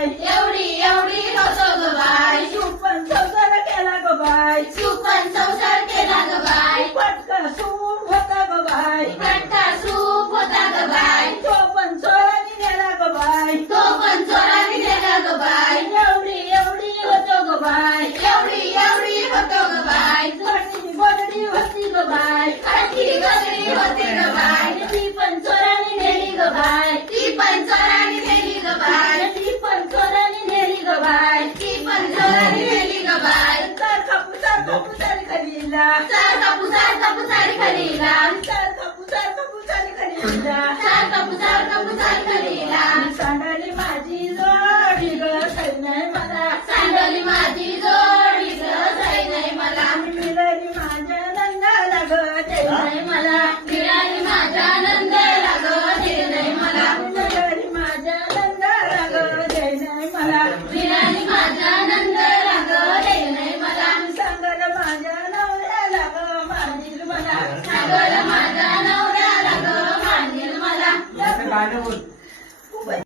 Bye, एवढी एवढी होतो ग बाय, तू पण संसार केला ग बाय, तू पण संसार केला ग बाय, पटका सूप होता ग बाय, फटका सूप होता ग बाय, तो पण चोराने नेला ग बाय, तो पण चोराने नेला ग बाय, एवढी एवढी होतो ग बाय, एवढी एवढी होतो ग बाय, घरची गोदडी होती ग बाय, खाटी गजरी होते ग बाय, ती पण चोराने नेली ग बाय, ती पण चोराने नेली ग बाय, ती पण चोराने नेली ग बाय, ती पण चोराने नेली ग बाय, चार कापूसारी खलीला, चार कापूसारी खलीला, चार कापूसारी खलीला, चार कापूसारी खलीला, सांडाली माझी जोडी ग सैन्य मला, सांडोली माझी जोडी ग जाई नाही मला, मिळाली माझ्या नंदाला ग ते नाही मला, मिळाली माझा आनंद लागो दे नाही मला, मिळाली माझ्या नंदाला ग ते नाही मला, मिळाली माझा आनंद लागो दे नाही मला, सांगल माझ्या नवऱ्याला ग मांडील मला, सांगल माझा नवऱ्याला ग मांडील मला. गाणं बोल.